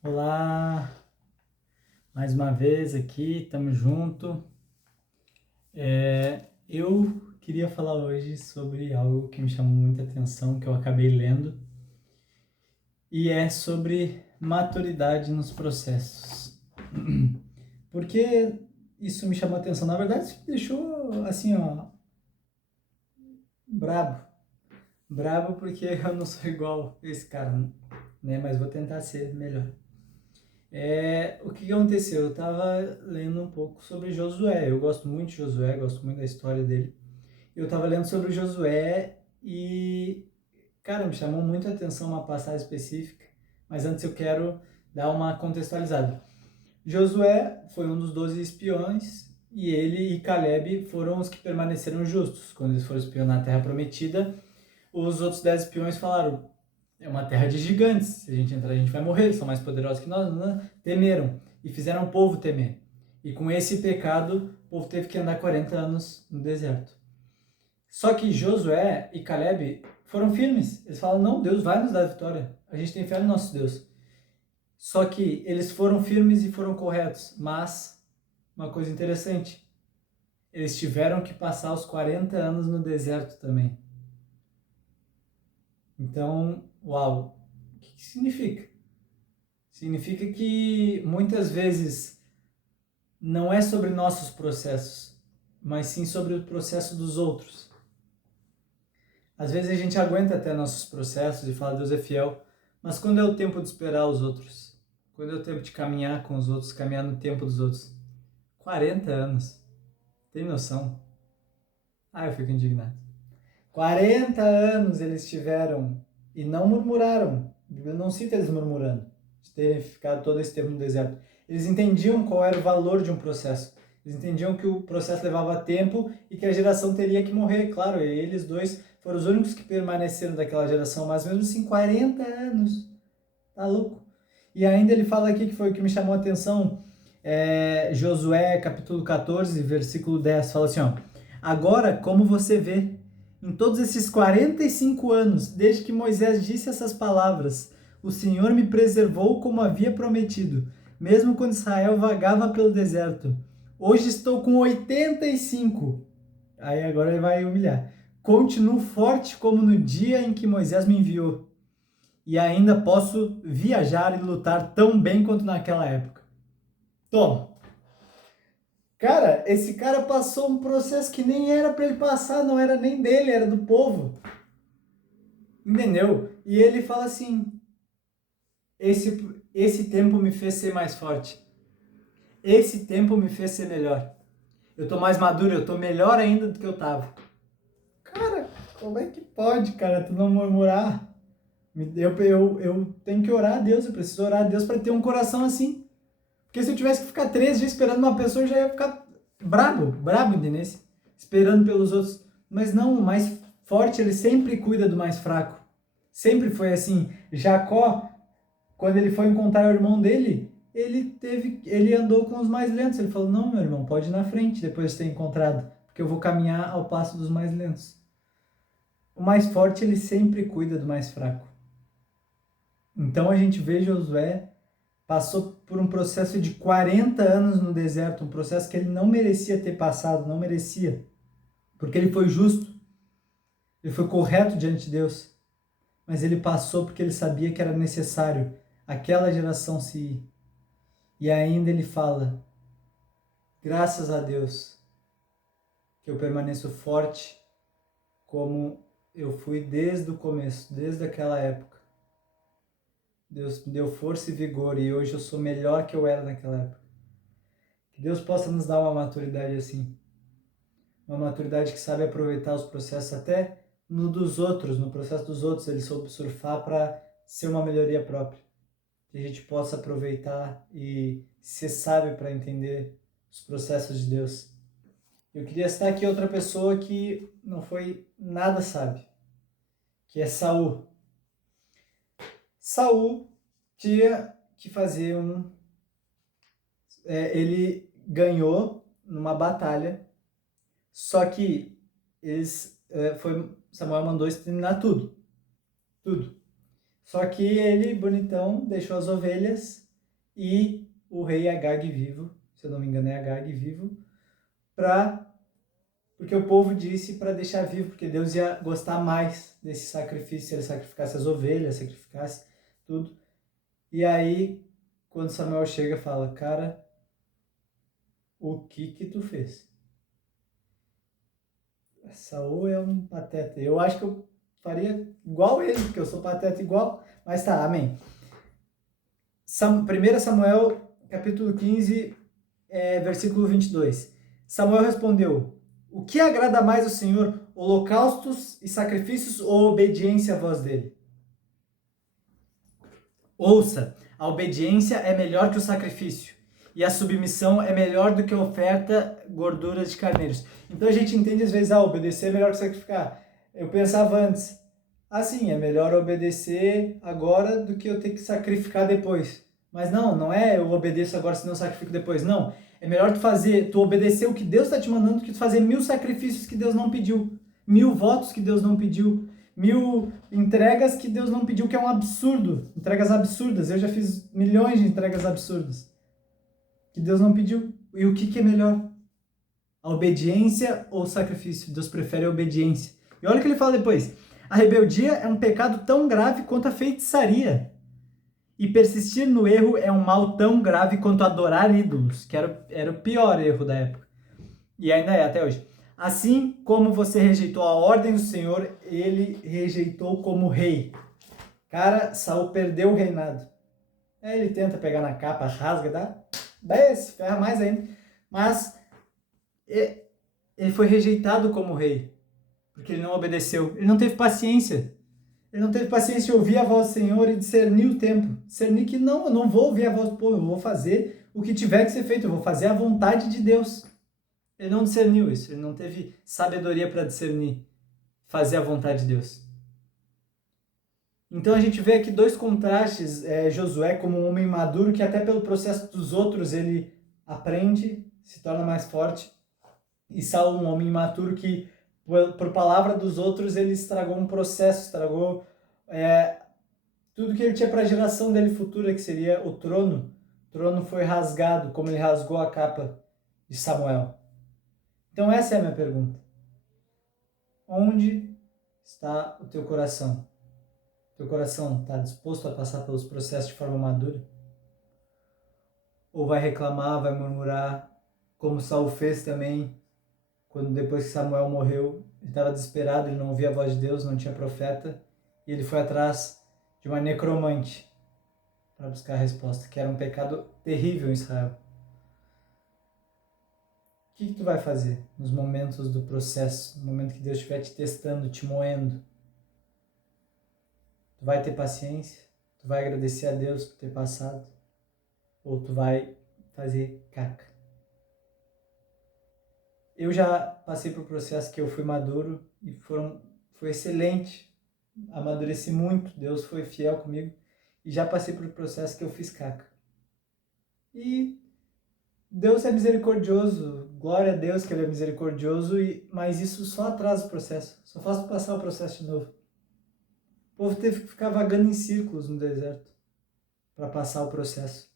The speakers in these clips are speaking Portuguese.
Olá, mais uma vez aqui, estamos junto. Eu queria falar hoje sobre algo que me chamou muita atenção, que eu acabei lendo, e é sobre maturidade nos processos. Por que isso me chamou a atenção? Na verdade, isso me deixou assim, ó, brabo. Brabo porque eu não sou igual esse cara, né? Mas vou tentar ser melhor. O que aconteceu? Eu estava lendo um pouco sobre Josué. Eu gosto muito de Josué, gosto muito da história dele. Eu estava lendo sobre Josué e, cara, me chamou muito a atenção uma passagem específica, mas antes eu quero dar uma contextualizada. Josué foi um dos 12 espiões e ele e Caleb foram os que permaneceram justos. Quando eles foram espionar a Terra Prometida, os outros 10 espiões falaram: é uma terra de gigantes, se a gente entrar a gente vai morrer, eles são mais poderosos que nós. Não. Temeram e fizeram o povo temer. E com esse pecado, o povo teve que andar 40 anos no deserto. Só que Josué e Caleb foram firmes. Eles falaram: não, Deus vai nos dar a vitória. A gente tem fé no nosso Deus. Só que eles foram firmes e foram corretos. Mas, uma coisa interessante, eles tiveram que passar os 40 anos no deserto também. Então, uau, o que significa? Significa que muitas vezes não é sobre nossos processos, mas sim sobre o processo dos outros. Às vezes a gente aguenta até nossos processos e fala: Deus é fiel, mas quando é o tempo de esperar os outros? Quando é o tempo de caminhar com os outros, caminhar no tempo dos outros? 40 anos. Tem noção? Eu fico indignado. 40 anos eles tiveram e não murmuraram. A Bíblia não cita eles murmurando, de terem ficado todo esse tempo no deserto. Eles entendiam qual era o valor de um processo. Eles entendiam que o processo levava tempo e que a geração teria que morrer. Claro, eles dois foram os únicos que permaneceram daquela geração, mas mesmo assim, 40 anos. Tá louco? E ainda ele fala aqui que foi o que me chamou a atenção, Josué capítulo 14, versículo 10, fala assim, ó: agora, como você vê, em todos esses 45 anos, desde que Moisés disse essas palavras, o Senhor me preservou como havia prometido, mesmo quando Israel vagava pelo deserto. Hoje estou com 85. Aí agora ele vai humilhar. Continuo forte como no dia em que Moisés me enviou. E ainda posso viajar e lutar tão bem quanto naquela época. Toma. Cara, esse cara passou um processo que nem era para ele passar, não era nem dele, era do povo. Entendeu? E ele fala assim: esse tempo me fez ser mais forte. Esse tempo me fez ser melhor. Eu tô mais maduro, eu tô melhor ainda do que eu tava. Cara, como é que pode, cara, tu não murmurar? Eu tenho que orar a Deus, eu preciso orar a Deus para ter um coração assim. Porque se eu tivesse que ficar 3 dias esperando uma pessoa, eu já ia ficar brabo, entendeu? Esperando pelos outros. Mas não, o mais forte, ele sempre cuida do mais fraco. Sempre foi assim. Jacó, quando ele foi encontrar o irmão dele, ele andou com os mais lentos. Ele falou: não, meu irmão, pode ir na frente depois de ter encontrado, porque eu vou caminhar ao passo dos mais lentos. O mais forte, ele sempre cuida do mais fraco. Então a gente vê Josué passou por um processo de 40 anos no deserto, um processo que ele não merecia ter passado, não merecia, porque ele foi justo, ele foi correto diante de Deus, mas ele passou porque ele sabia que era necessário aquela geração se ir. E ainda ele fala: graças a Deus que eu permaneço forte como eu fui desde o começo, desde aquela época. Deus me deu força e vigor e hoje eu sou melhor que eu era naquela época. Que Deus possa nos dar uma maturidade assim. Uma maturidade que sabe aproveitar os processos até no dos outros, no processo dos outros, ele soube surfar para ser uma melhoria própria. Que a gente possa aproveitar e ser sábio para entender os processos de Deus. Eu queria citar aqui outra pessoa que não foi nada sábio, que é Saul. Saul tinha que fazer ele ganhou numa batalha, só que Samuel mandou exterminar tudo. Só que ele, bonitão, deixou as ovelhas e o rei Agag vivo, se eu não me engano é Agag vivo, porque o povo disse para deixar vivo, porque Deus ia gostar mais desse sacrifício, se ele sacrificasse as ovelhas, sacrificasse tudo. E aí, quando Samuel chega, fala, cara, o que tu fez? Saul é um pateta. Eu acho que eu faria igual ele, porque eu sou pateta igual, mas tá, amém. 1 Samuel, capítulo 15, versículo 22. Samuel respondeu, o que agrada mais ao Senhor, holocaustos e sacrifícios ou obediência à voz dele? Ouça, a obediência é melhor que o sacrifício, e a submissão é melhor do que a oferta gorduras de carneiros. Então a gente entende às vezes, obedecer é melhor que sacrificar. Eu pensava antes, assim, é melhor obedecer agora do que eu ter que sacrificar depois. Mas não é eu obedeço agora senão eu sacrifico depois, não. É melhor tu obedecer o que Deus está te mandando do que tu fazer 1000 sacrifícios que Deus não pediu, 1000 votos que Deus não pediu, 1000 entregas que Deus não pediu, que é um absurdo. Entregas absurdas. Eu já fiz milhões de entregas absurdas que Deus não pediu. E o que é melhor? A obediência ou o sacrifício? Deus prefere a obediência. E olha o que ele fala depois. A rebeldia é um pecado tão grave quanto a feitiçaria. E persistir no erro é um mal tão grave quanto adorar ídolos, que era o pior erro da época. E ainda é até hoje. Assim como você rejeitou a ordem do Senhor, ele rejeitou como rei. Cara, Saul perdeu o reinado. Aí ele tenta pegar na capa, rasga, se ferra mais ainda. Mas ele foi rejeitado como rei, porque ele não obedeceu. Ele não teve paciência. Ele não teve paciência de ouvir a voz do Senhor e discernir o tempo. Discernir que não, eu não vou ouvir a voz do povo, eu vou fazer o que tiver que ser feito, eu vou fazer a vontade de Deus. Ele não discerniu isso, ele não teve sabedoria para discernir, fazer a vontade de Deus. Então a gente vê aqui dois contrastes, Josué como um homem maduro, que até pelo processo dos outros ele aprende, se torna mais forte, e Saul um homem imaturo que, por palavra dos outros, ele estragou um processo, estragou tudo que ele tinha para a geração dele futura, que seria o trono. O trono foi rasgado, como ele rasgou a capa de Samuel. Então essa é a minha pergunta. Onde está o teu coração? Teu coração está disposto a passar pelos processos de forma madura? Ou vai reclamar, vai murmurar, como Saul fez também, quando depois que Samuel morreu, ele estava desesperado, ele não ouvia a voz de Deus, não tinha profeta, e ele foi atrás de uma necromante para buscar a resposta, que era um pecado terrível em Israel. O que tu vai fazer nos momentos do processo, no momento que Deus estiver te testando, te moendo? Tu vai ter paciência? Tu vai agradecer a Deus por ter passado? Ou tu vai fazer caca? Eu já passei por um processo que eu fui maduro e foi excelente. Amadureci muito, Deus foi fiel comigo. E já passei por um processo que eu fiz caca. E Deus é misericordioso, glória a Deus que Ele é misericordioso, mas isso só atrasa o processo, só faz passar o processo de novo. O povo teve que ficar vagando em círculos no deserto para passar o processo.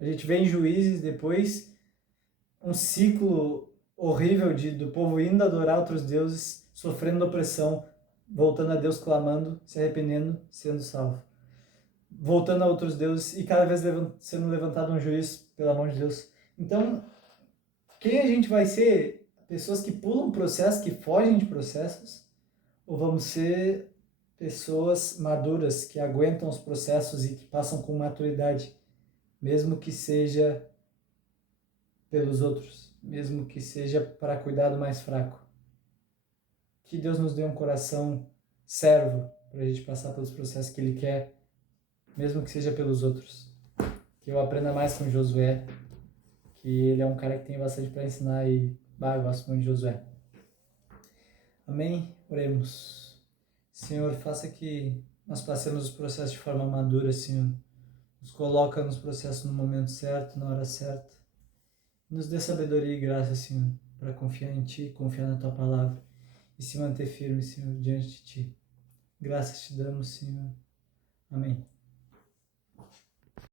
A gente vê em Juízes depois um ciclo horrível do povo indo adorar outros deuses, sofrendo opressão, voltando a Deus clamando, se arrependendo, sendo salvo. Voltando a outros deuses e cada vez sendo levantado um juiz pela mão de Deus. Então, quem a gente vai ser? Pessoas que pulam processos, que fogem de processos? Ou vamos ser pessoas maduras, que aguentam os processos e que passam com maturidade, mesmo que seja pelos outros, mesmo que seja para cuidar do mais fraco? Que Deus nos dê um coração servo para a gente passar pelos processos que Ele quer, mesmo que seja pelos outros. Que eu aprenda mais com Josué, que ele é um cara que tem bastante para ensinar e eu gosto muito de Josué. Amém? Oremos. Senhor, faça que nós passemos os processos de forma madura, Senhor. Nos coloca nos processos no momento certo, na hora certa. Nos dê sabedoria e graça, Senhor, para confiar em Ti, confiar na Tua palavra e se manter firme, Senhor, diante de Ti. Graças te damos, Senhor. Amém.